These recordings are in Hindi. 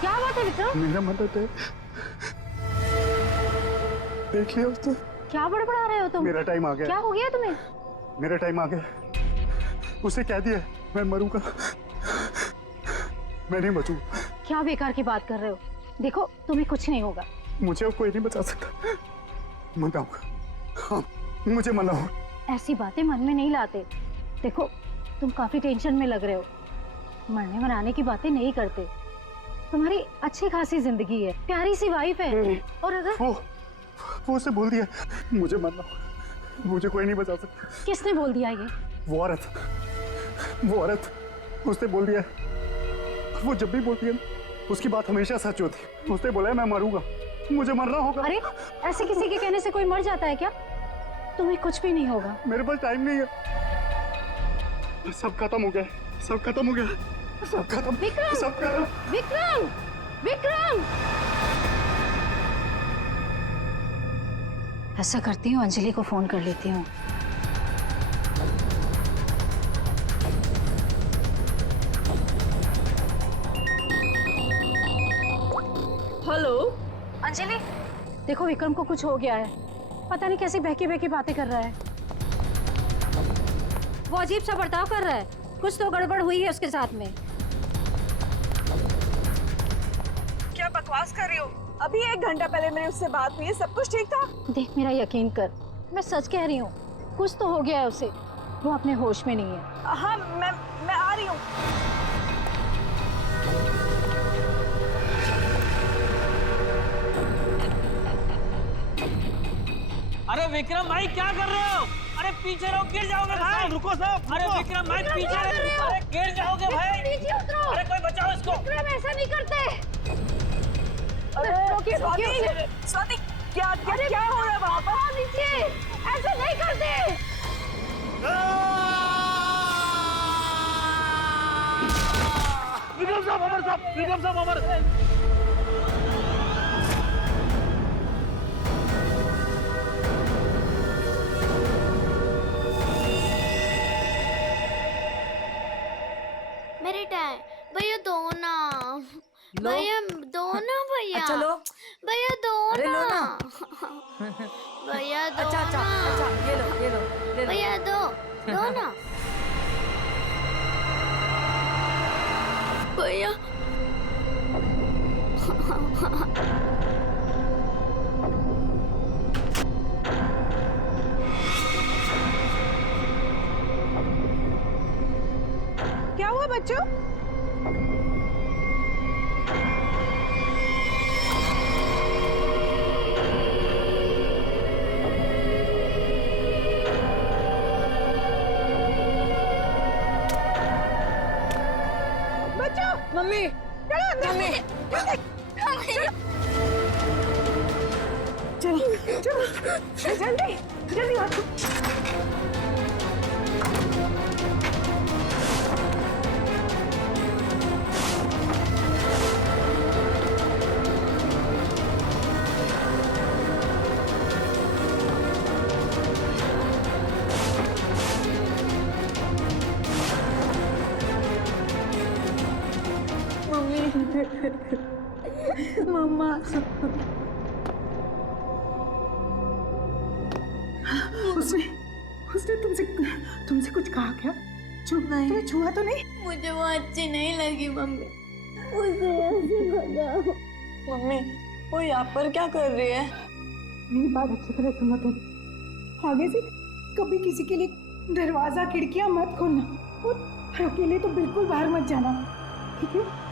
क्या बात है विक्रम? मेरा मदद है, देख लिया उसने। क्या बड़बड़ा रहे हो तुम? मेरा टाइम आ गया। क्या हो गया तुम्हें? मेरा टाइम आ गया। उसे कह दिया मैं मरूंगा, मैं नहीं बचूंगा। क्या बेकार की बात कर रहे हो? देखो तुम्हें कुछ नहीं होगा। मुझे अब कोई नहीं बचा सकता। मनाऊंगा, हाँ मुझे मनाओ। ऐसी बातें मन में नहीं लाते। देखो तुम काफी टेंशन में लग रहे हो। मरने मनाने की बातें नहीं करते। तुम्हारी अच्छी खासी जिंदगी है, प्यारी सी वाइफ है। और अगर वो उसे बोल दिया मुझे मरना, मुझे कोई नहीं बचा सकता। किसने बोल दिया ये? वो औरत उसने बोल दिया। वो जब भी बोलती है उसकी बात हमेशा सच होती है। उसने बोला है मैं मरूंगा, मुझे मरना होगा। अरे ऐसे किसी के कहने से कोई मर जाता है क्या? तुम्हें कुछ भी नहीं होगा। मेरे पास टाइम नहीं है, सब खत्म हो गया, सब खत्म हो गया, सब खत्म। विक्रम! सब खत्म। विक्रम! विक्रम! ऐसा करती हूँ, अंजलि को फोन कर लेती हूँ। हेलो अंजलि, देखो विक्रम को कुछ हो गया है। पता नहीं कैसी बहकी बहकी बातें कर रहा है। वो अजीब सा बर्ताव कर रहा है। कुछ तो गड़बड़ हुई है उसके साथ में। क्या बकवास कर रही हो? अभी 1 घंटा पहले मेरी उससे बात हुई है, सब कुछ ठीक था। देख मेरा यकीन कर, मैं सच कह रही हूँ। कुछ तो हो गया है उसे, वो अपने होश में नहीं है। हाँ मैं आ रही हूँ। अरे विक्रम भाई क्या कर रहे हो? अरे पीछे रहो, गिर जाओगे भाई। रुको साहब। अरे विक्रम भाई पीछे रहो, अरे गिर जाओगे भाई। नीचे उतरो। अरे कोई बचाओ इसको। विक्रम ऐसा नहीं करते। अरे रोकिए, स्वाति, रोकिए। स्वाति क्या क्या क्या हो रहा है वहाँ पर? नीचे ऐसा नहीं करते। विक्रम साहब अमर साहब, विक्रम साहब अमर। मेरे टाइम भैया दो ना, भैया दो ना, भैया अच्छा लो, भैया दो अरे लो ना, ना। भैया दो अच्छा अच्छा ना, अच्छा ये लो ले लो। भैया दो दो ना, भैया क्या हुआ बच्चों? बच्चों मम्मी चलो अंदर। मम्मी चलो चलो जल्दी जल्दी आओ। मम्मा उसने तुमसे कुछ कहा क्या? तुम्हें छुआ तो नहीं? मुझे वो अच्छी नहीं लगी मम्मी, उसे ऐसे भगाओ। मम्मी वो यहाँ पर क्या कर रही है? मेरी बात अच्छी तरह सुनो तुम। आगे से कभी किसी के लिए दरवाजा खिड़कियां मत खोलना और अकेले तो बिल्कुल बाहर मत जाना, ठीक है?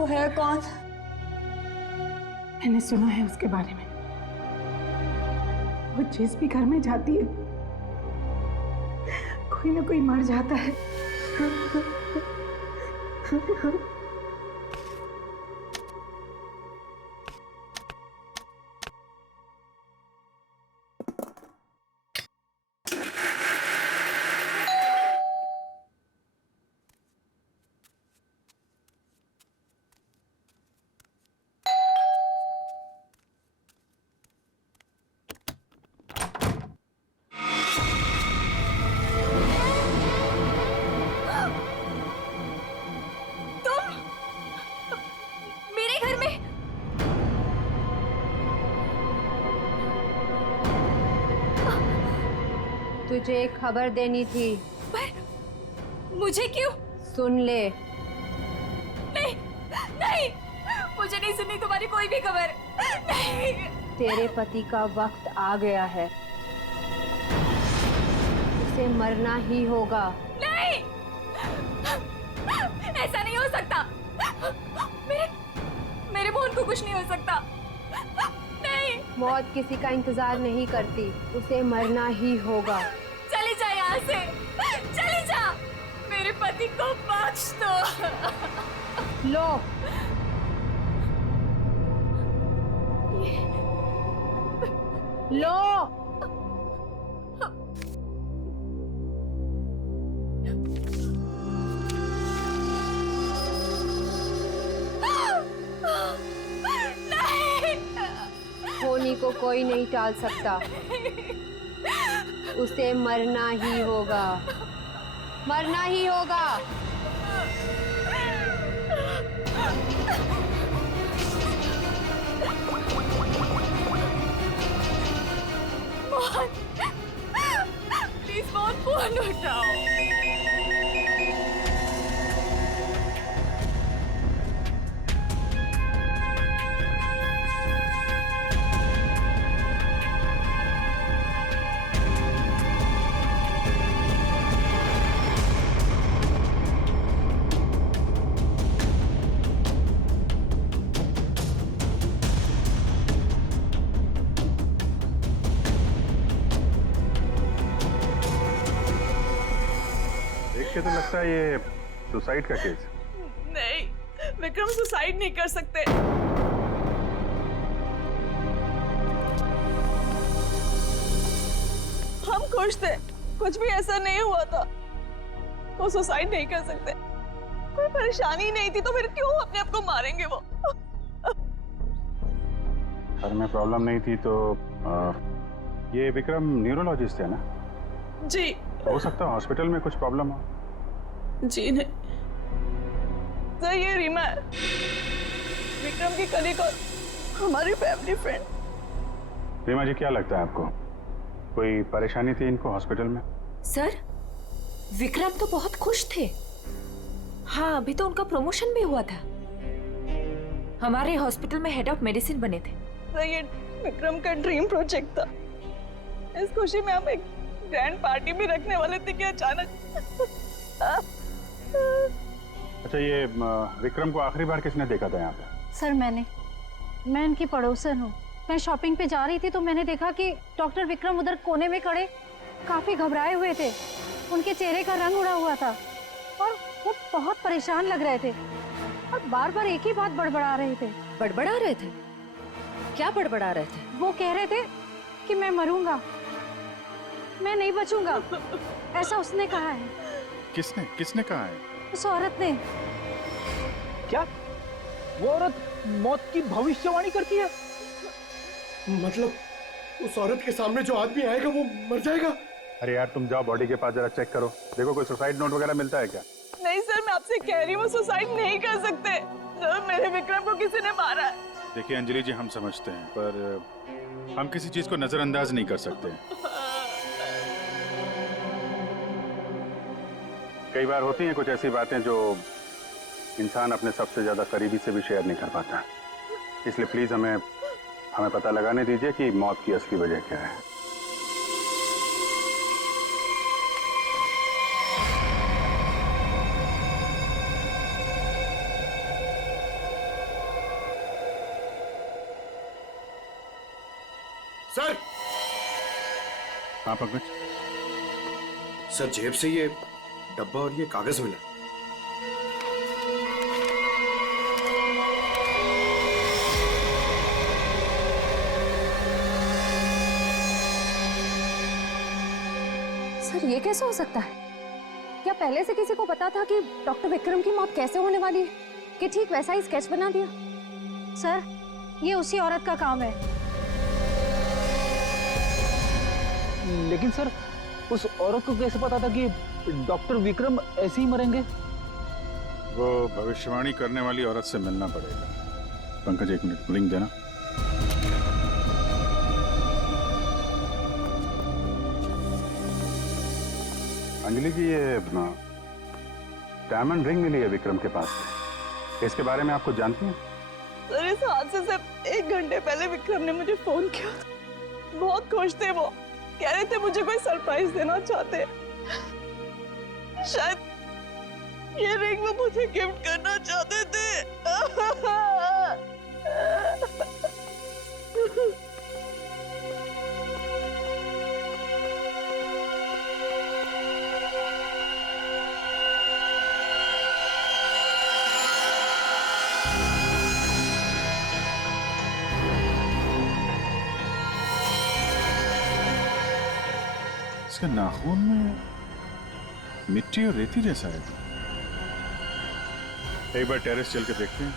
वो है कौन? मैंने सुना है उसके बारे में। वो जिस भी घर में जाती है कोई ना कोई मर जाता है। मेरे घर में तुझे एक खबर देनी थी। पर मुझे क्यों? सुन ले। नहीं नहीं, मुझे नहीं सुननी तुम्हारी कोई भी खबर। नहीं। तेरे पति का वक्त आ गया है, उसे मरना ही होगा। नहीं, ऐसा नहीं हो सकता। मेरे मोहन को कुछ नहीं हो सकता। नहीं। मौत किसी का इंतजार नहीं करती, उसे मरना ही होगा। चली जा यहाँ से, चली जा। मेरे पति को बख्श दो। लो, लो। होनी को कोई नहीं टाल सकता, उसे मरना ही होगा, मरना ही होगा। मोहन, प्लीज मोहन, फोन उठाओ। देख के तो लगता है ये सुसाइड का केस। नहीं, विक्रम सुसाइड नहीं कर सकते। हम खुश थे, कुछ भी ऐसा नहीं हुआ था। वो सुसाइड नहीं कर सकते, कोई परेशानी नहीं थी तो फिर क्यों अपने आप को मारेंगे वो? घर में प्रॉब्लम नहीं थी तो ये विक्रम न्यूरोलॉजिस्ट है ना? जी। हो सकता है हॉस्पिटल में कुछ प्रॉब्लम हो। जी नहीं सर, ये रीमा है, विक्रम की कलीग और हमारी फैमिली फ्रेंड। रीमा जी, क्या लगता है आपको कोई परेशानी थी इनको हॉस्पिटल में? सर, विक्रम तो बहुत खुश थे। हाँ, अभी तो उनका प्रमोशन भी हुआ था, हमारे हॉस्पिटल में हेड ऑफ मेडिसिन बने थे। सर, ये विक्रम का ड्रीम प्रोजेक्ट था। इस खुशी में हम एक ग्रैंड पार्टी भी रखने वाले थे कि अचानक। अच्छा, ये विक्रम को आखिरी बार किसने देखा था यहाँ पे? सर मैं इनकी पड़ोसन हूँ। मैं शॉपिंग पे जा रही थी तो मैंने देखा कि डॉक्टर विक्रम उधर कोने में खड़े काफी घबराए हुए थे। उनके चेहरे का रंग उड़ा हुआ था और वो बहुत परेशान लग रहे थे और बार बार एक ही बात बड़बड़ा रहे थे। बड़बड़ा रहे थे? क्या बड़बड़ा रहे थे? वो कह रहे थे कि मैं मरूंगा, मैं नहीं बचूंगा, ऐसा उसने कहा है। किसने कहा है? उस औरत ने। क्या वो औरत मौत की भविष्यवाणी करती है? मतलब उस औरत के सामने जो आदमी आएगा वो मर जाएगा? अरे यार, तुम जाओ बॉडी के पास जरा चेक करो, देखो कोई सुसाइड नोट वगैरह मिलता है क्या? नहीं सर, मैं आपसे कह रही हूँ, वो सुसाइड नहीं कर सकते। सर, मेरे विक्रम को किसी ने मारा है। देखिए अंजलि जी, हम समझते हैं पर हम किसी चीज को नजरअंदाज नहीं कर सकते। कई बार होती हैं कुछ ऐसी बातें जो इंसान अपने सबसे ज्यादा करीबी से भी शेयर नहीं कर पाता, इसलिए प्लीज हमें पता लगाने दीजिए कि मौत की असली वजह क्या है। सर हाँ पंकज, सर जेब से ये डब्बा और ये कागज मिला। सर ये कैसे हो सकता है? क्या पहले से किसी को पता था कि डॉक्टर विक्रम की मौत कैसे होने वाली है, कि ठीक वैसा ही स्केच बना दिया? सर, ये उसी औरत का काम है। लेकिन सर, उस औरत को कैसे पता था कि डॉक्टर विक्रम ऐसे ही मरेंगे? वो भविष्यवाणी करने वाली औरत से मिलना पड़ेगा। पंकज 1 मिनट, लिंक देना। अंजलि जी, ये डायमंड रिंग मिली है विक्रम के पास से, इसके बारे में आप कुछ जानती हैं? सर, इस हादसे से 1 घंटे पहले विक्रम ने मुझे फोन किया था। बहुत खुश थे वो, कह रहे थे मुझे कोई सरप्राइज देना चाहते। शायद ये रिंग वो मुझे गिफ्ट करना चाहते थे। इसके नाखून में मिट्टी और रेती जैसा है। एक बार टेरेस चल के देखते हैं।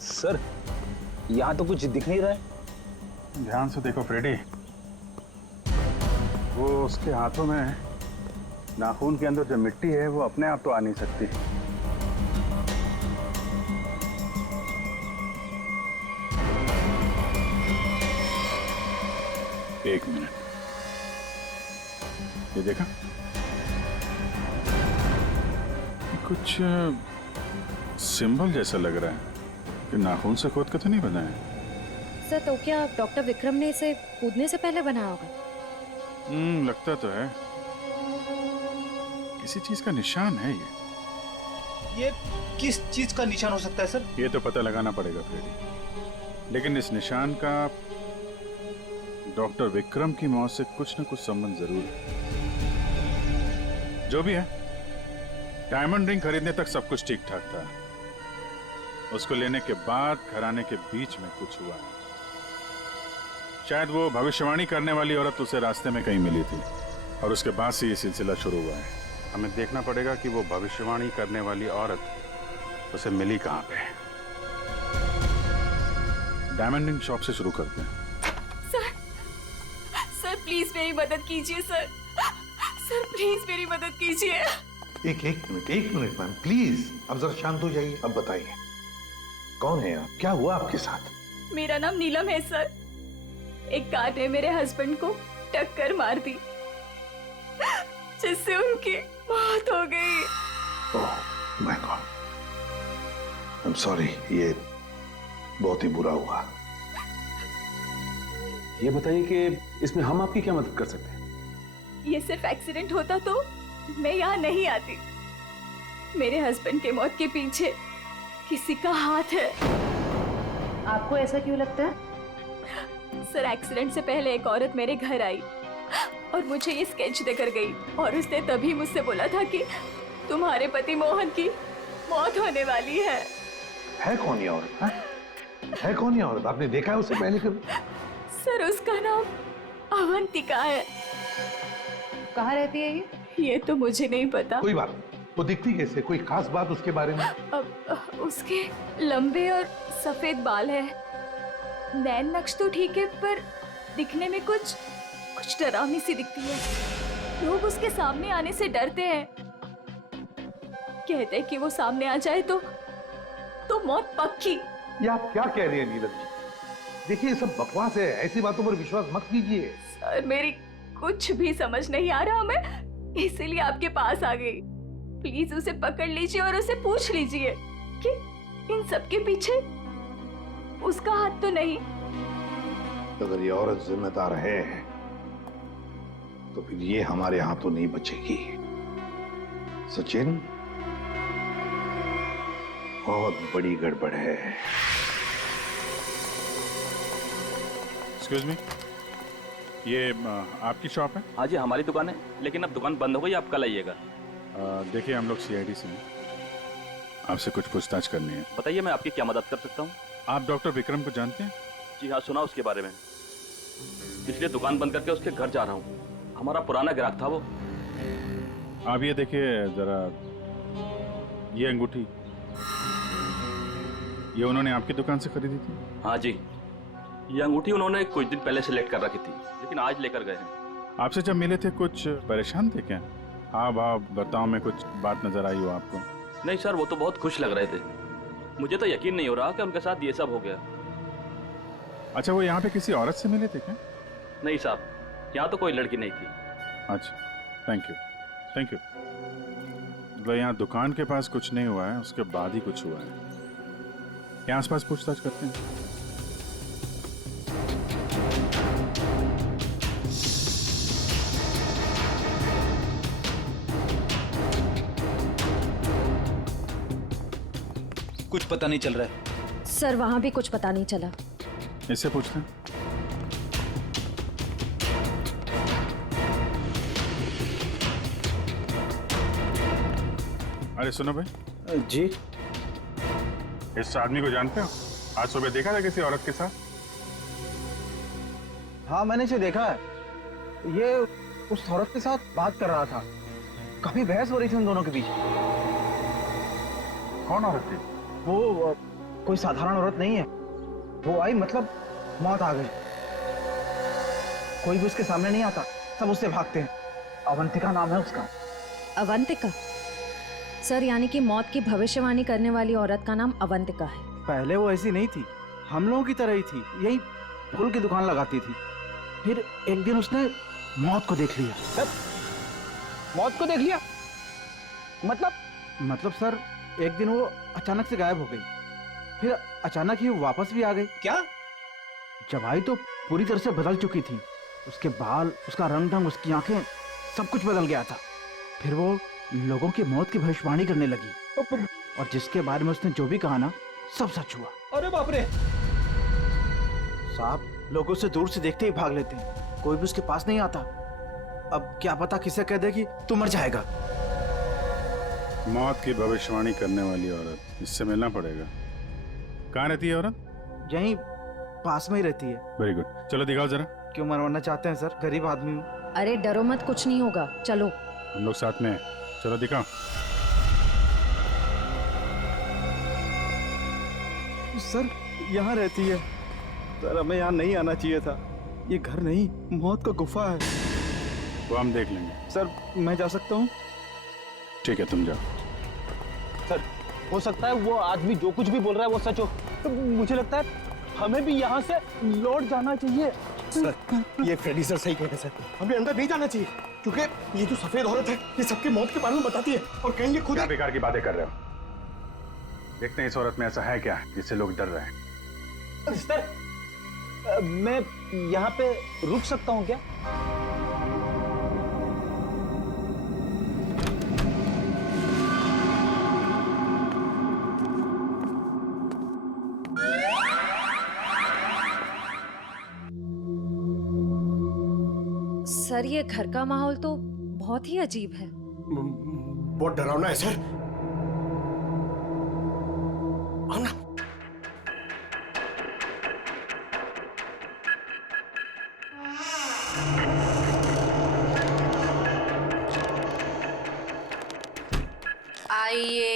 सर, यहाँ तो कुछ दिख नहीं रहा है। ध्यान से देखो फ्रेडी, वो उसके हाथों में नाखून के अंदर जो मिट्टी है वो अपने आप तो आ नहीं सकती। एक मिनट, ये देखा? कुछ सिंबल जैसा लग रहा है कि नाखून से खोद के तो नहीं बना है। सर, तो क्या डॉक्टर विक्रम ने इसे कूदने से पहले बनाया होगा? लगता तो है किसी चीज का निशान है ये किस चीज का निशान हो सकता है सर? ये तो पता लगाना पड़ेगा फ्रेडी, लेकिन इस निशान का डॉक्टर विक्रम की मौत से कुछ न कुछ संबंध जरूर है। जो भी है, डायमंड रिंग खरीदने तक सब कुछ ठीक ठाक था। उसको लेने के बाद घराने के बीच में कुछ हुआ। शायद वो भविष्यवाणी करने वाली औरत उसे रास्ते में कहीं मिली थी और उसके बाद से ये सिलसिला शुरू हुआ है। हमें देखना पड़ेगा कि वो भविष्यवाणी करने वाली औरत उसे मिली कहाँ पे। डायमंड रिंग शॉप से शुरू करते हैं। सर प्लीज मेरी मदद कीजिए सर। सर प्लीज मेरी मदद कीजिए। एक मिनट मैम, प्लीज अब जरा शांत हो जाइए। अब बताइए, कौन है आप? क्या हुआ आपके साथ? मेरा नाम नीलम है सर। एक कार ने मेरे हस्बैंड को टक्कर मार दी, जिससे उनकी मौत हो गई। Oh my God, I am sorry, ये बहुत ही बुरा हुआ। ये बताइए कि इसमें हम आपकी क्या मदद कर सकते हैं? ये सिर्फ एक्सीडेंट होता तो मैं यहाँ नहीं आती। मेरे हस्बैंड के मौत के पीछे किसी का हाथ है। आपको ऐसा क्यों लगता है? सर, एक्सीडेंट से पहले एक औरत मेरे घर आई और मुझे ये स्केच देकर गई और उसने तभी मुझसे बोला था कि तुम्हारे पति मोहन की मौत होने वाली है। है कौन ये औरत? है कौन ये औरत? आपने देखा है उसे पहले कभी? सर, उसका नाम अवंतिका है। कहाँ रहती है ये? ये तो मुझे नहीं पता। कोई बात नहीं, वो दिखती कैसे? कोई खास बात उसके बारे में? उसके लंबे और सफेद बाल है। नैन नक्श तो ठीक है, पर दिखने में कुछ डरावनी सी दिखती है। लोग उसके सामने आने से डरते हैं। कहते हैं कि वो सामने आ जाए तो मौत पक्की। ये आप क्या कह रही हैं नीलम जी? देखिए, ये सब बकवास है, ऐसी बातों पर विश्वास मत कीजिए। सर, मेरी कुछ भी समझ नहीं आ रहा, मैं इसीलिए आपके पास आ गई। प्लीज उसे पकड़ लीजिए और उसे पूछ लीजिए कि इन सब के पीछे उसका हाथ तो नहीं। अगर ये औरत जिम्मेदार है तो फिर ये हमारे हाथों नहीं बचेगी। सचिन, बहुत बड़ी गड़बड़ है। एक्सक्यूज मी, ये आपकी शॉप है? हाँ जी, हमारी दुकान है, लेकिन अब दुकान बंद हो गई, आप कल आइएगा। देखिए, हम लोग सीआईडी से हैं, आपसे कुछ पूछताछ करनी है। बताइए, मैं आपकी क्या मदद कर सकता हूँ? आप डॉक्टर विक्रम को जानते हैं? जी हाँ, सुना उसके बारे में, इसलिए दुकान बंद करके उसके घर जा रहा हूँ। हमारा पुराना ग्राहक था वो। आप ये देखिए जरा, ये अंगूठी, ये उन्होंने आपकी दुकान से खरीदी थी? हाँ जी, ये अंगूठी उन्होंने कुछ दिन पहले सेलेक्ट कर रखी थी, लेकिन आज लेकर गए हैं। आपसे जब मिले थे कुछ परेशान थे क्या? हाँ भाव बर्ताव में कुछ बात नजर आई हो आपको? नहीं सर, वो तो बहुत खुश लग रहे थे। मुझे तो यकीन नहीं हो रहा कि उनके साथ ये सब हो गया। अच्छा, वो यहाँ पे किसी औरत से मिले थे क्या? नहीं साहब, यहाँ तो कोई लड़की नहीं थी। अच्छा, थैंक यू, थैंक यू। मतलब यहाँ दुकान के पास कुछ नहीं हुआ है, उसके बाद ही कुछ हुआ है। यहाँ आसपास पूछताछ करते हैं। कुछ पता नहीं चल रहा है सर, वहां भी कुछ पता नहीं चला। इससे पूछते हैं। अरे सुनो भाई। जी, इस आदमी को जानते हो? आज सुबह देखा था किसी औरत के साथ? हाँ मैंने इसे देखा है। ये उस औरत के साथ बात कर रहा था, काफी बहस हो रही थी उन दोनों के बीच। कौन औरत थी? वो कोई साधारण औरत नहीं है। वो आई मतलब मौत आ गई। कोई भी उसके सामने नहीं आता, सब उससे भागते हैं। अवंतिका नाम है उसका। अवंतिका? सर, यानी कि मौत की भविष्यवाणी करने वाली औरत का नाम अवंतिका है। पहले वो ऐसी नहीं थी, हम लोगों की तरह ही थी, यही फूल की दुकान लगाती थी। फिर एक दिन उसने मौत को देख लिया। मौत को देख लिया? मतलब सर, एक दिन वो अचानक से गायब हो गई, फिर अचानक ही वापस भी आ गई। क्या? जब आई तो पूरी तरह से बदल चुकी थी। उसके बाल, उसका रंग ढंग, उसकी आंखें, सब कुछ बदल गया था। फिर वो लोगों की मौत की भविष्यवाणी करने लगी, और जिसके बारे में उसने जो भी कहा ना, सब सच हुआ। अरे बाप रे! साहब, लोग उसे दूर से देखते ही भाग लेते हैं, कोई भी उसके पास नहीं आता। अब क्या पता किसे कह दे कि तू मर जाएगा। मौत की भविष्यवाणी करने वाली औरत, इससे मिलना पड़ेगा। कहाँ रहती है औरत? यहीं पास में ही रहती है। वेरी गुड, चलो दिखाओ जरा। क्यों मरवाना चाहते हैं सर? गरीब आदमी हूँ। अरे डरो मत, कुछ नहीं होगा, चलो। हम लोग साथ में हैं, चलो दिखाओ। सर, यहाँ रहती है। सर, हमें यहाँ नहीं आना चाहिए था। ये घर नहीं, मौत का गुफा है। वो हम देख लेंगे। सर, मैं जा सकता हूँ? ठीक है, तुम जाओ। सर, हो सकता है वो आदमी जो कुछ भी बोल रहा है वो सच हो। तो मुझे लगता है हमें भी यहाँ से लौट जाना चाहिए। सर, ये फ्रेडी सर सही कहते हैं सर, हमें अंदर नहीं जाना चाहिए, क्योंकि ये जो सफेद औरत है, ये सबके मौत के बारे में बताती है, और कहेंगे खुद। क्या बेकार की बातें कर रहे हो? देखते हैं इस औरत में ऐसा है क्या जिससे लोग डर रहे हैं। सर, मैं यहाँ पे रुक सकता हूँ क्या? सर, ये घर का माहौल तो बहुत ही अजीब है। बहुत डरावना है सर। आना। आइए।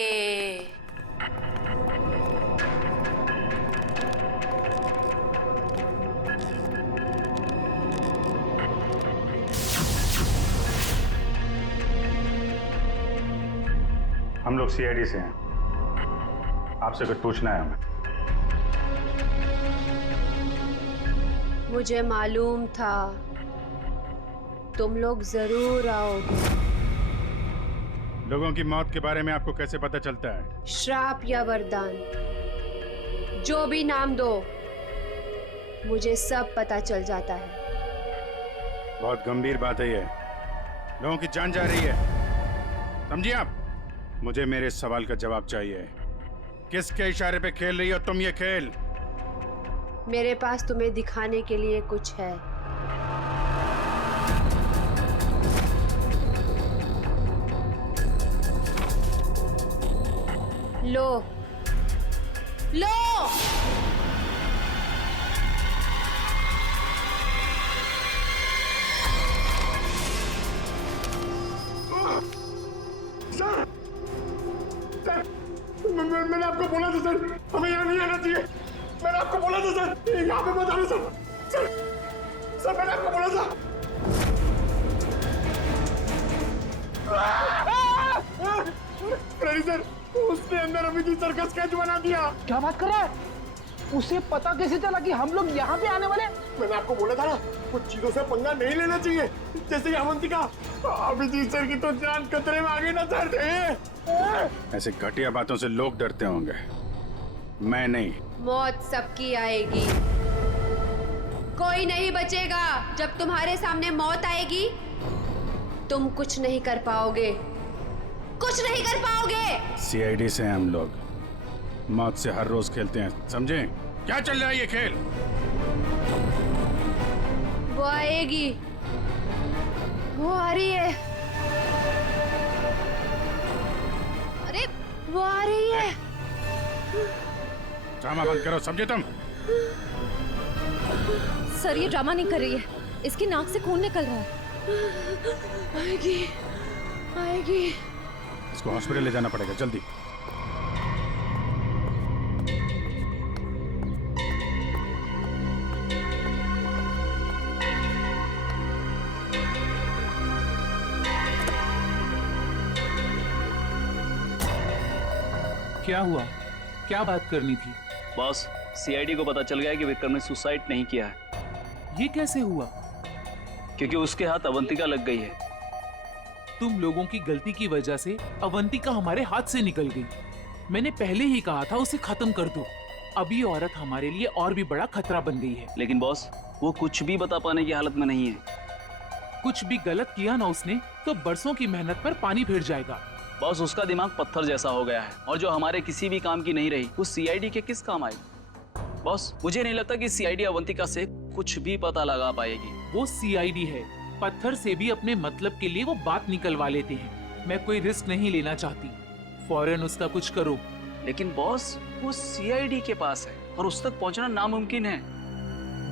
हम लोग सीआईडी से हैं, आपसे कुछ पूछना है हमें। मुझे मालूम था तुम लोग जरूर आओगे। लोगों की मौत के बारे में आपको कैसे पता चलता है? श्राप या वरदान, जो भी नाम दो, मुझे सब पता चल जाता है। बहुत गंभीर बात है ये। लोगों की जान जा रही है, समझिए आप? मुझे मेरे सवाल का जवाब चाहिए। किसके इशारे पे खेल रही हो तुम ये खेल? मेरे पास तुम्हें दिखाने के लिए कुछ है। लो लो। मैंने आपको बोला था सर, हमें यहाँ नहीं आना चाहिए। मैंने आपको बोला था सर, यहाँ पे मत आना सर। सर मैंने आपको बोला था। फ्रेडी सर, उसने अंदर अभी की सर्कस स्केच बना दिया। क्या बात कर रहा है? उसे पता कैसे चला कि हम लोग यहाँ पे आने वाले? मैंने आपको बोला था ना, कुछ चीजों से पंगा नहीं लेना चाहिए, जैसे अवंतिका। अभिजीत सर की तो जान खतरे में आ गई ना सर। ऐसे घटिया बातों से लोग डरते होंगे, मैं नहीं। मौत सबकी आएगी, कोई नहीं बचेगा। जब तुम्हारे सामने मौत आएगी तुम कुछ नहीं कर पाओगे, कुछ नहीं कर पाओगे। सीआईडी से हम लोग मौत से हर रोज खेलते हैं, समझे? क्या चल रहा है ये खेल? वो आएगी, वो आ रही है। अरे वो आ रही है। ड्रामा बंद करो, समझे तुम? सर ये ड्रामा नहीं कर रही है, इसकी नाक से खून निकल रहा है। आएगी आएगी। इसको हॉस्पिटल ले जाना पड़ेगा जल्दी। क्या हुआ? क्या बात करनी थी? बॉस, सीआईडी को पता चल गया कि विक्रम ने सुसाइड नहीं किया है। ये कैसे हुआ? क्योंकि उसके हाथ अवंतिका लग गई है। तुम लोगों की गलती की वजह से अवंतिका हमारे हाथ से निकल गई। मैंने पहले ही कहा था उसे खत्म कर दो। अब ये औरत हमारे लिए और भी बड़ा खतरा बन गई है। लेकिन बॉस, वो कुछ भी बता पाने की हालत में नहीं है। कुछ भी गलत किया ना उसने तो बरसों की मेहनत पर पानी फिर जाएगा। बॉस, उसका दिमाग पत्थर जैसा हो गया है और जो हमारे किसी भी काम की नहीं रही वो सीआईडी के किस काम आएगी? बॉस, मुझे नहीं लगता कि सीआईडी अवंतिका से कुछ भी पता लगा पाएगी। वो सीआईडी है, पत्थर से भी अपने मतलब के लिए वो बात निकलवा लेते हैं। मैं कोई रिस्क नहीं लेना चाहती, फौरन उसका कुछ करो। लेकिन बॉस, वो सीआईडी के पास है और उस तक पहुंचना नामुमकिन है।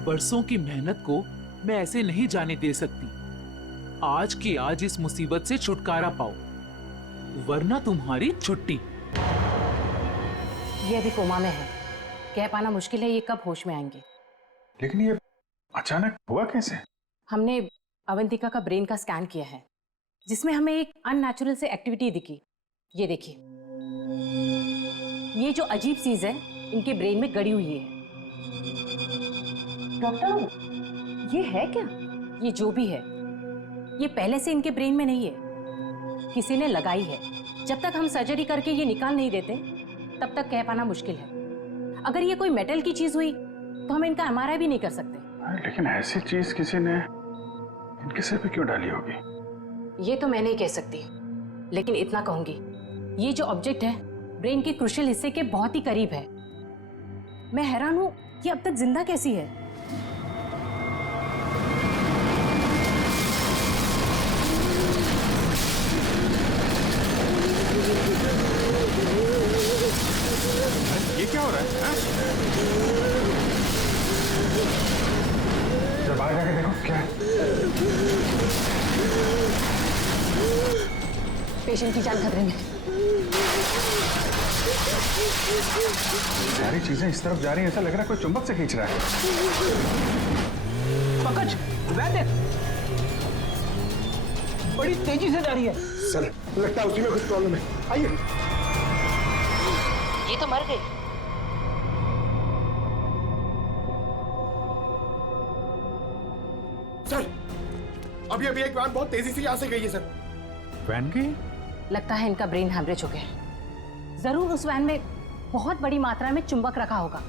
बरसों की मेहनत को मैं ऐसे नहीं जाने दे सकती। आज की आज इस मुसीबत से छुटकारा पाओ, वरना तुम्हारी छुट्टी। ये अभी कोमा में है, कह पाना मुश्किल है ये कब होश में आएंगे। लेकिन ये अचानक हुआ कैसे? हमने अवंतिका का ब्रेन का स्कैन किया है, जिसमें हमें एक अननेचुरल से एक्टिविटी दिखी। ये देखिए, ये जो अजीब चीज है इनके ब्रेन में गड़ी हुई है। डॉक्टर, ये है क्या? ये जो भी है, ये पहले से इनके ब्रेन में नहीं है, किसी ने लगाई है। जब तक हम सर्जरी करके ये निकाल नहीं देते तब तक कह पाना मुश्किल है। अगर ये कोई मेटल की चीज हुई तो हम इनका एमआरआई भी नहीं कर सकते। लेकिन ऐसी चीज किसी ने इनके सिर पे क्यों डाली होगी? ये तो मैं नहीं कह सकती, लेकिन इतना कहूंगी, ये जो ऑब्जेक्ट है ब्रेन के क्रुशियल हिस्से के बहुत ही करीब है। मैं हैरान हूं कि अब तक जिंदा कैसी है। ये क्या हो रहा है? जब बाहर जाके देखो क्या है। पेशेंट की जान खतरे में। सारी चीजें इस तरफ जा रही हैं, ऐसा लग रहा है कोई चुंबक से खींच रहा है। पंकज, वह देख, बड़ी तेजी से जा रही है। सर, लगता है उसी में कुछ प्रॉब्लम है। आइए। ये तो मर गई। सर, अभी एक वैन बहुत तेजी से यहाँ से गई है सर। वैन गई? लगता है इनका ब्रेन हैमरेज हो गया। जरूर उस वैन में बहुत बड़ी मात्रा में चुंबक रखा होगा,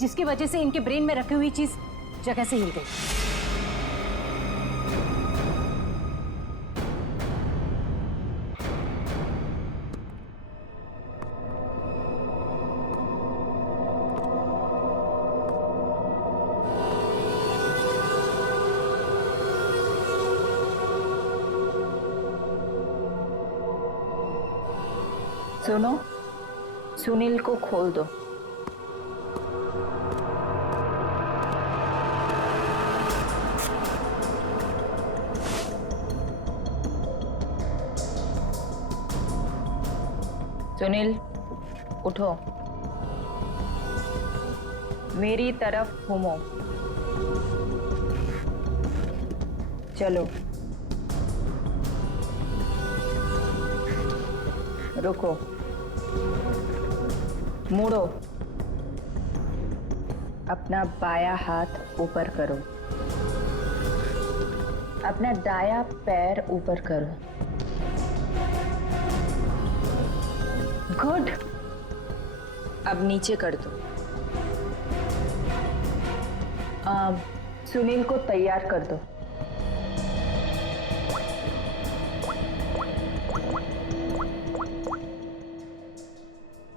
जिसकी वजह से इनके ब्रेन में रखी हुई चीज जगह से हिल गई। सुनो, सुनील को खोल दो। सुनील, उठो, मेरी तरफ घूमो। चलो, रुको, मुड़ो, अपना बायां हाथ ऊपर करो, अपना दायां पैर ऊपर करो। गुड। अब नीचे कर दो। सुनील को तैयार कर दो।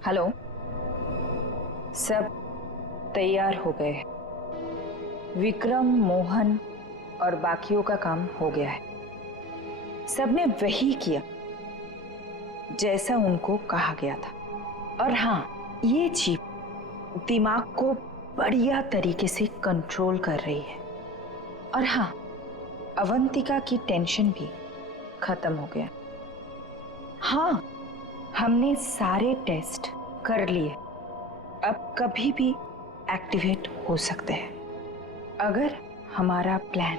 हेलो, सब तैयार हो गए। विक्रम, मोहन और बाकियों का काम हो गया है। सबने वही किया जैसा उनको कहा गया था। और हाँ, ये चिप दिमाग को बढ़िया तरीके से कंट्रोल कर रही है। और हाँ, अवंतिका की टेंशन भी खत्म हो गया। हाँ, हमने सारे टेस्ट कर लिए, अब कभी भी एक्टिवेट हो सकते हैं। अगर हमारा प्लान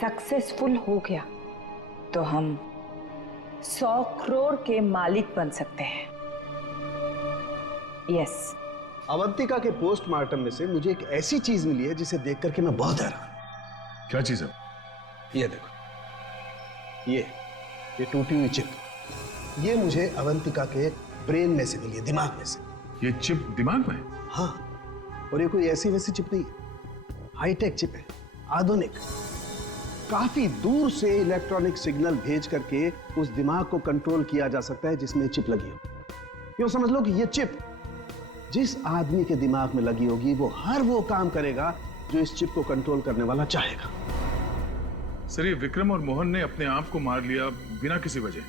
सक्सेसफुल हो गया तो हम 100 करोड़ के मालिक बन सकते हैं। यस। अवंतिका के पोस्टमार्टम में से मुझे एक ऐसी चीज मिली है जिसे देख करके मैं बहुत हैरान। क्या चीज है? ये देखो, ये टूटी हुई चिप, ये मुझे अवंतिका के ब्रेन में से मिली है, दिमाग में से। ये चिप दिमाग में? हाँ, और ये कोई ऐसी वैसी चिप नहीं है, हाईटेक चिप है, आधुनिक। काफी दूर से इलेक्ट्रॉनिक सिग्नल भेज करके उस दिमाग को कंट्रोल किया जा सकता है जिसमें चिप लगी हो। यूं समझ लो कि ये चिप जिस आदमी के दिमाग में लगी होगी वो हर वो काम करेगा जो इस चिप को कंट्रोल करने वाला चाहेगा। सर, ये विक्रम और मोहन ने अपने आप को मार लिया बिना किसी वजह,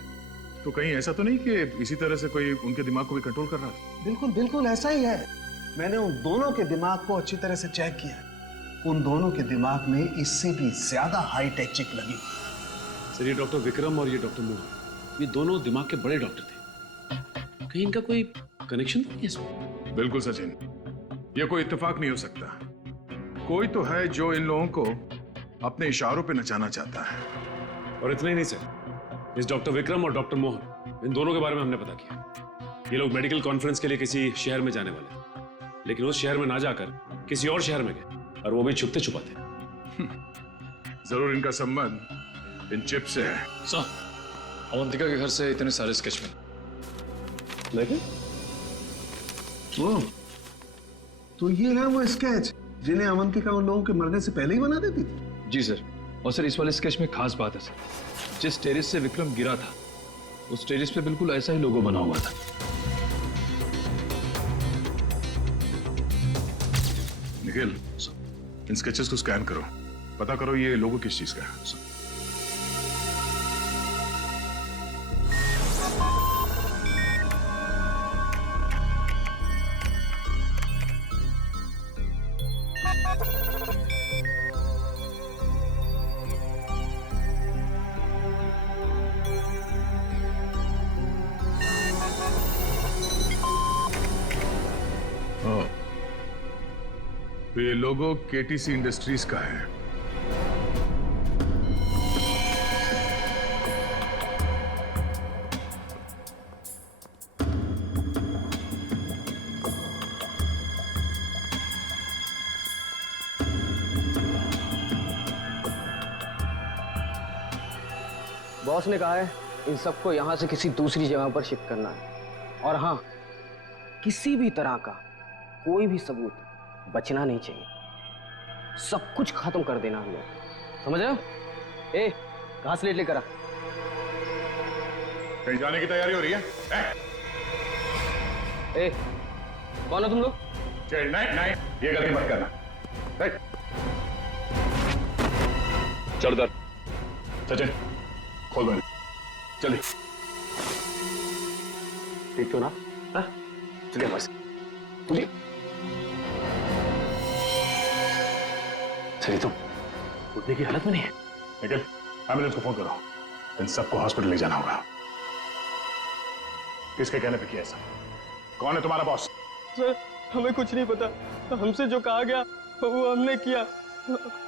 तो कहीं ऐसा तो नहीं कि इसी तरह से कोई उनके दिमाग को भी कंट्रोल कर रहा था? बिल्कुल बिल्कुल ऐसा ही है। मैंने उन दोनों के दिमाग को अच्छी तरह से चेक किया। उन दोनों के दिमाग में इससे भी ज्यादा हाईटेक चिप लगी हुई। सर, ये डॉक्टर विक्रम और ये डॉक्टर मोहन, ये दोनों दिमाग के बड़े डॉक्टर थे। कहीं इनका कोई कनेक्शन तो नहीं है इसमें? बिल्कुल सचिन, ये कोई इत्तेफाक नहीं हो सकता। कोई तो है जो इन लोगों को अपने इशारों पे नचाना चाहता है। और इतना ही नहीं सर, इस डॉक्टर विक्रम और डॉक्टर मोहन, इन दोनों के बारे में हमने पता किया। ये लोग मेडिकल कॉन्फ्रेंस के लिए किसी शहर में जाने वाले हैं, लेकिन उस शहर में ना जाकर किसी और शहर में गए, और वो भी छुपते छुपाते। जरूर इनका संबंध इन चिप से है। सर, अवंतिका के घर से इतने सारे स्केच मिले। लेकिन वो तो ये है वो स्केच जिन्हें अवंतिका उन लोगों के मरने से पहले ही बना देती थी। जी सर, और सर इस वाले स्केच में खास बात है सर, जिस टेरेस से विक्रम गिरा था उस टेरेस पे बिल्कुल ऐसा ही लोगो बना हुआ था। निखिल, इन स्केचेस को स्कैन करो, पता करो ये लोगो किस चीज का है। तो ये लोगो केटीसी इंडस्ट्रीज का है। बॉस ने कहा है इन सबको यहां से किसी दूसरी जगह पर शिफ्ट करना है। और हाँ, किसी भी तरह का कोई भी सबूत बचना नहीं चाहिए। सब कुछ खत्म कर देना हम लोग, समझ रहे हो? ए, कहां से लेकर आ? कहीं जाने की तैयारी हो रही है? ए, कौन हो तुम लोग? नहीं, ये गलती मत करना। चल दर सचिन, खोल दो, जल्दी। ठीक तो ना? हाँ? चलिए बस चलिए। चलिए, तुम उठने की हालत में नहीं है। निखिल, एम्बुलेंस को फोन करो। इन सबको हॉस्पिटल ले जाना होगा। किसके कहने पे किया ऐसा? कौन है तुम्हारा बॉस? सर, हमें कुछ नहीं पता। हमसे जो कहा गया वो हमने किया।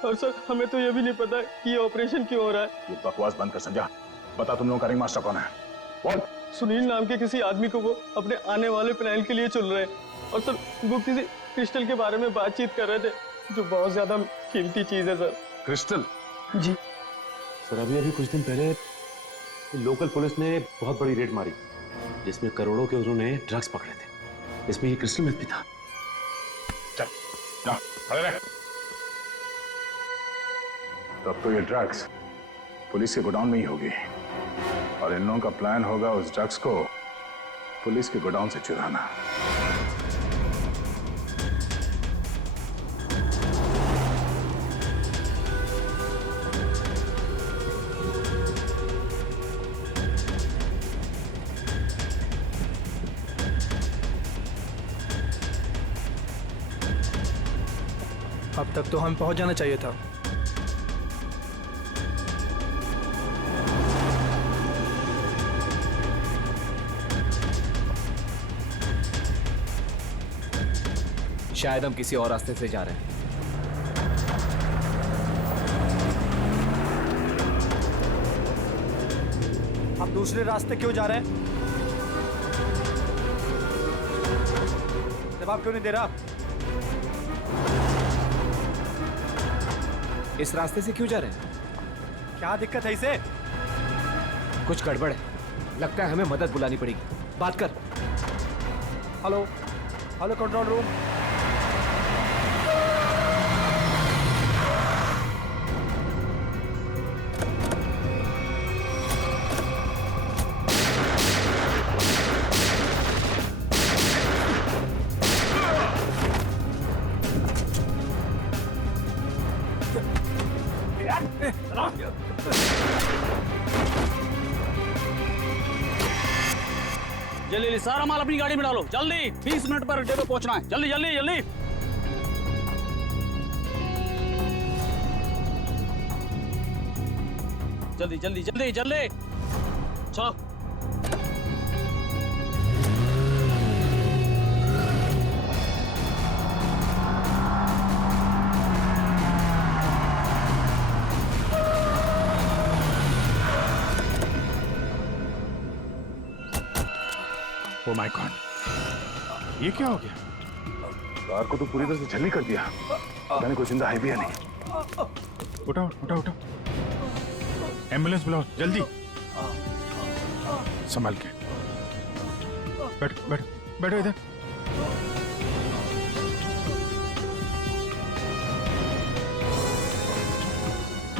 और सर, हमें तो ये भी नहीं पता कि ये ऑपरेशन क्यों हो रहा है। ये बकवास बंद कर संजय। बता तुम लोगों का रिंग मास्टर कौन है? बोल। सुनील नाम के किसी आदमी को वो अपने आने वाले प्लान के लिए चुन रहे हैं। और सर, वो किसी क्रिस्टल के बारे में बातचीत कर रहे थे, जो बहुत ज्यादा कीमती चीज है सर। क्रिस्टल? जी सर, अभी कुछ दिन पहले लोकल पुलिस ने बहुत बड़ी रेड मारी, जिसमें करोड़ों के उन्होंने ड्रग्स पकड़े थे। इसमें ये क्रिस्टल मेथ भी था। चल, जा, खड़े रह। तब तो ये ड्रग्स पुलिस के गोडाउन में ही होगी, और इन लोगों का प्लान होगा उस ड्रग्स को पुलिस के गोडाउन से चुराना। अब तक तो हम पहुंच जाना चाहिए था। शायद हम किसी और रास्ते से जा रहे हैं। आप दूसरे रास्ते क्यों जा रहे हैं? जवाब क्यों नहीं दे रहा? इस रास्ते से क्यों जा रहे हैं? क्या दिक्कत है इसे? कुछ गड़बड़ है, लगता है हमें मदद बुलानी पड़ेगी। बात कर। Hello, hello control room. जल्दी सारा माल अपनी गाड़ी में डालो, जल्दी। 20 मिनट पर अड्डे पे पहुंचना है। जल्दी जल्दी जल्दी। जल्दी जल्दी जल्दी जल्दी चलो। ओ माय गॉड, ये क्या हो गया? कार को तो पूरी तरह से झल्ली कर दिया। पता नहीं कोई जिंदा है भी या नहीं। उठाओ उठाओ उठाओ, एम्बुलेंस बुलाओ जल्दी। संभाल के बैठ बैठ बैठो इधर।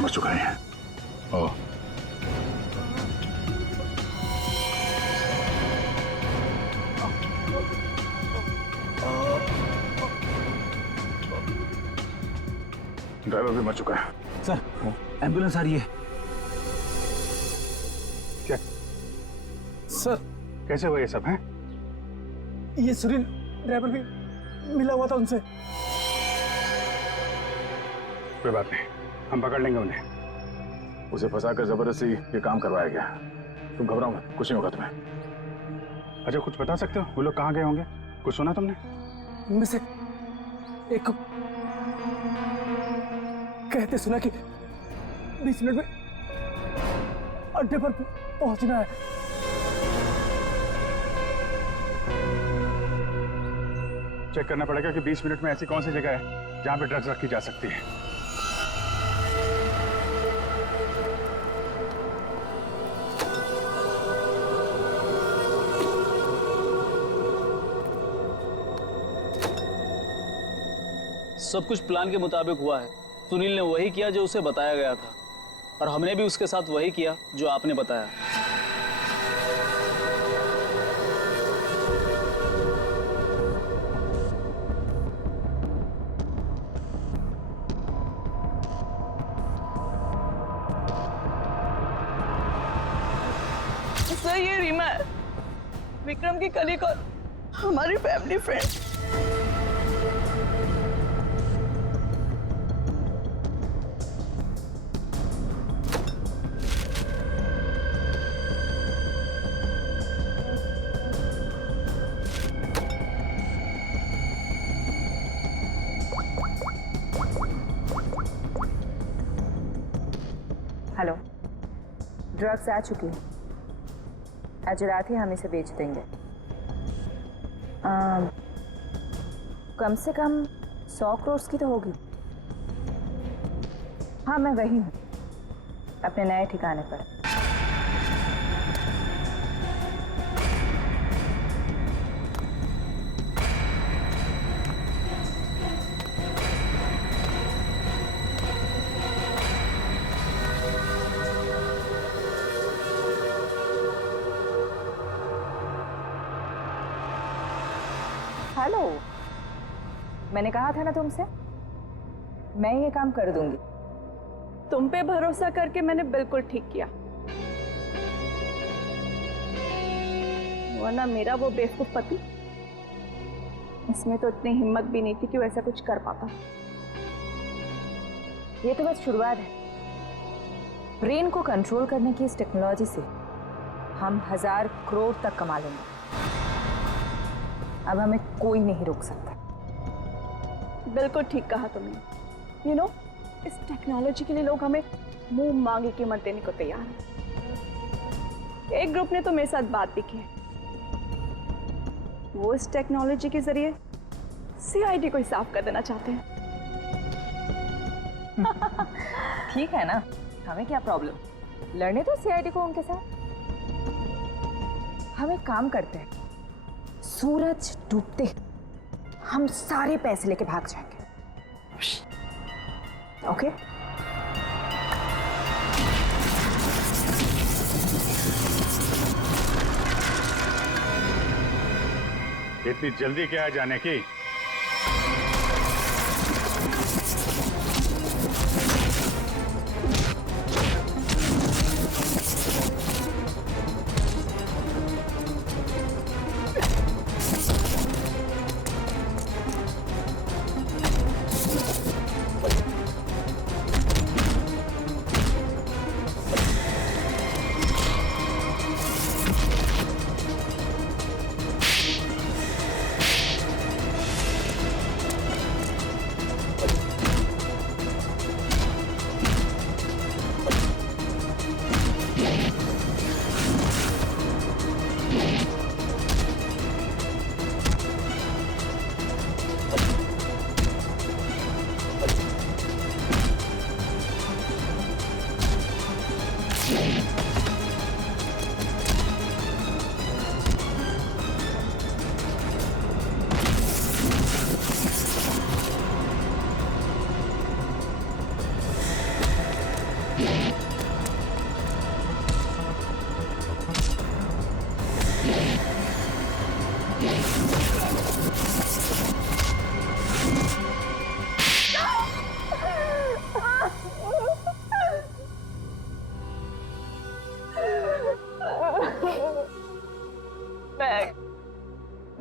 मर चुका है। ओह, ड्राइवर भी मर चुका है। सर, एम्बुलेंस आ रही है। क्या सर, कैसे हुआ ये सब है? ये सुनील ड्राइवर भी मिला हुआ था उनसे। कोई बात नहीं, हम पकड़ लेंगे उन्हें। उसे फंसाकर जबरदस्ती ये काम करवाया गया। तुम घबराओ मत, कुछ नहीं होगा तुम्हें। अच्छा, कुछ बता सकते हो वो लोग कहाँ गए होंगे? कुछ सुना तुमने? उनमें से एक को कहते सुना कि 20 मिनट में अड्डे पर पहुंचना है। चेक करना पड़ेगा कि 20 मिनट में ऐसी कौन सी जगह है जहां पे ड्रग्स रखी जा सकती है। सब कुछ प्लान के मुताबिक हुआ है। सुनील ने वही किया जो उसे बताया गया था, और हमने भी उसके साथ वही किया जो आपने बताया। सर, ये रीमा है। विक्रम की कलीग और हमारी फैमिली फ्रेंड। हेलो, ड्रग्स आ चुकी है। आज रात ही हम इसे बेच देंगे। कम से कम 100 करोड़ की तो होगी। हाँ, मैं वही हूँ, अपने नए ठिकाने पर। हेलो, मैंने कहा था ना तुमसे, मैं ये काम कर दूंगी। तुम पे भरोसा करके मैंने बिल्कुल ठीक किया, वरना मेरा वो बेवकूफ पति, इसमें तो इतनी हिम्मत भी नहीं थी कि वो ऐसा कुछ कर पाता। ये तो बस शुरुआत है। ब्रेन को कंट्रोल करने की इस टेक्नोलॉजी से हम 1000 करोड़ तक कमा लेंगे। अब हमें कोई नहीं रोक सकता। बिल्कुल ठीक कहा तुमने। यू नो, इस टेक्नोलॉजी के लिए लोग हमें मुंह मांगे कीमत देने को तैयार हैं। एक ग्रुप ने तो मेरे साथ बात भी की है। वो इस टेक्नोलॉजी के जरिए सीआईडी को ही साफ कर देना चाहते हैं। ठीक है ना, हमें क्या प्रॉब्लम, लड़ने तो सीआईडी को उनके साथ। हम एक काम करते हैं, सूरज डूबते हम सारे पैसे लेके भाग जाएंगे। ओके? इतनी जल्दी क्या है जाने की?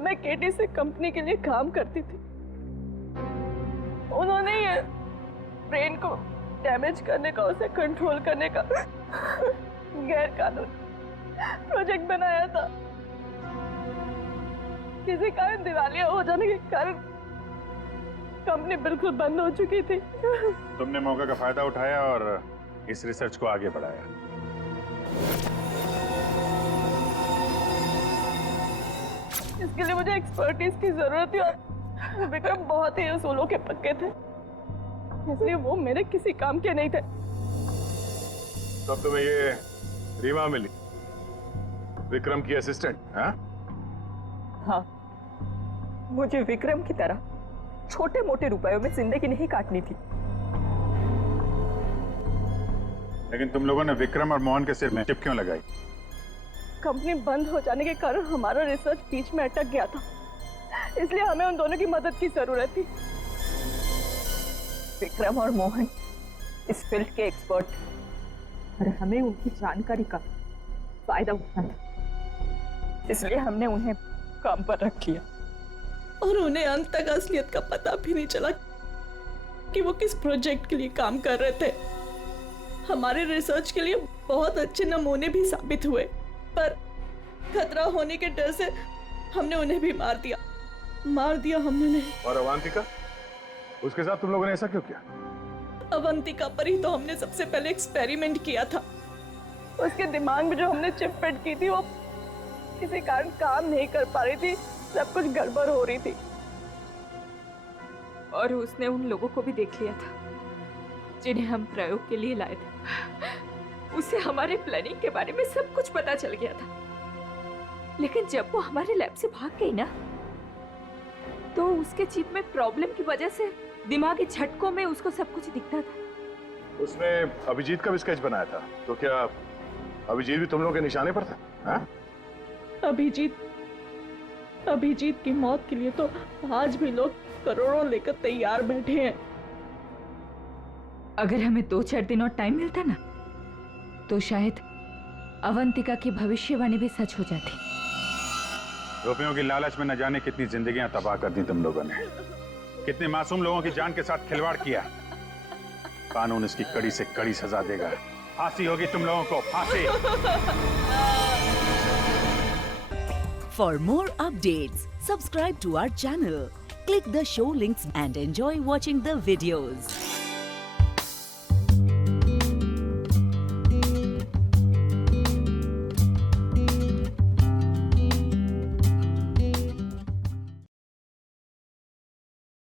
मैं केटी से कंपनी के लिए काम करती थी। उन्होंने ये ब्रेन को डैमेज करने का, उसे कंट्रोल करने का गैर कानूनी प्रोजेक्ट बनाया था। किसी कारण दिवालिया हो जाने के कारण कंपनी बिल्कुल बंद हो चुकी थी। तुमने मौके का फायदा उठाया और इस रिसर्च को आगे बढ़ाया। इसके लिए मुझे एक्सपर्टीज की जरूरत थी और विक्रम बहुत ही उसूलों के पक्के थे, इसलिए वो मेरे किसी काम के नहीं थे। तब तुम्हें ये रीमा मिली, विक्रम की असिस्टेंट? हाँ, मुझे विक्रम की तरह छोटे मोटे रुपयों में जिंदगी नहीं काटनी थी। लेकिन तुम लोगों ने विक्रम और मोहन के सिर में टिप क्यों लगाई? कंपनी बंद हो जाने के कारण हमारा रिसर्च बीच में अटक गया था, इसलिए हमें उन दोनों की मदद की जरूरत थी। विक्रम और मोहन इस फील्ड के एक्सपर्ट और हमें उनकी जानकारी का फायदा उठाना था। इसलिए हमने उन्हें काम पर रख लिया। और उन्हें अंत तक असलियत का पता भी नहीं चला कि वो किस प्रोजेक्ट के लिए काम कर रहे थे। हमारे रिसर्च के लिए बहुत अच्छे नमूने भी साबित हुए, पर खतरा होने के डर से हमने उन्हें भी मार दिया हमने नहीं। और अवंतिका, उसके साथ तुम लोगों ने ऐसा क्यों किया? अवंतिका पर ही तो हमने सबसे पहले एक्सपेरिमेंट किया था। उसके दिमाग में जो हमने चिप फिट की थी वो किसी कारण काम नहीं कर पा रही थी, सब कुछ गड़बड़ हो रही थी। और उसने उन लोगों को भी देख लिया था जिन्हें हम प्रयोग के लिए लाए थे। उसे हमारे प्लानिंग के बारे में सब कुछ पता चल गया था। लेकिन जब वो हमारे लैब से भाग गई ना, तो उसके चिप में प्रॉब्लम की वजह से दिमागी झटकों में उसको सब कुछ दिखता था। उसने अभिजीत का भी स्केच बनाया था, तो क्या अभिजीत भी तुम लोगों के निशाने पर था? हाँ? अभिजीत की मौत के लिए तो आज भी लोग करोड़ों लेकर तैयार बैठे हैं। अगर हमें 2-4 दिन और टाइम मिलता ना, तो शायद अवंतिका की भविष्यवाणी भी सच हो जाती। रुपयों की लालच में न जाने कितनी जिंदगियां तबाह कर दी तुम लोगों ने, कितने मासूम लोगों की जान के साथ खिलवाड़ किया। कानून इसकी कड़ी से कड़ी सजा देगा। फांसी होगी तुम लोगों को, फांसी। For more updates, subscribe to our channel, click the show links and enjoy watching the videos.